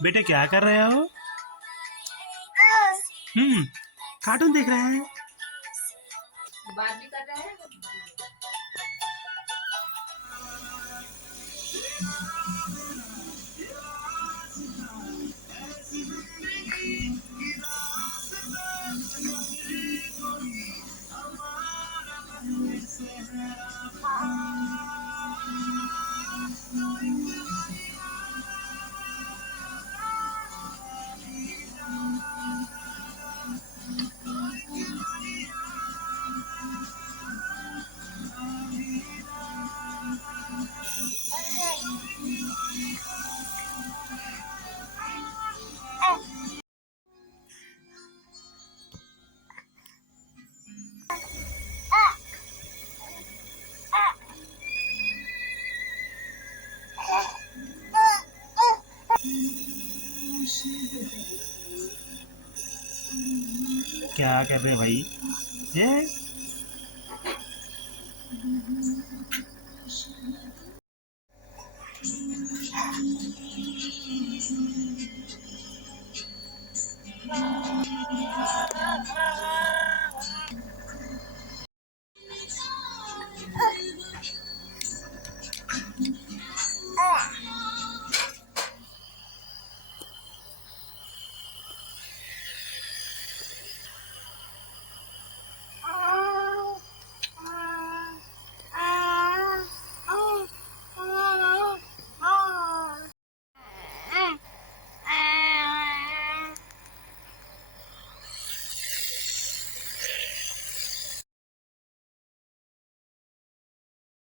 बेटे क्या कर रहे हो? हम्म। कार्टून देख रहे हैं। बात भी कर रहे हैं। क्या कर रहे हैं भाई? ये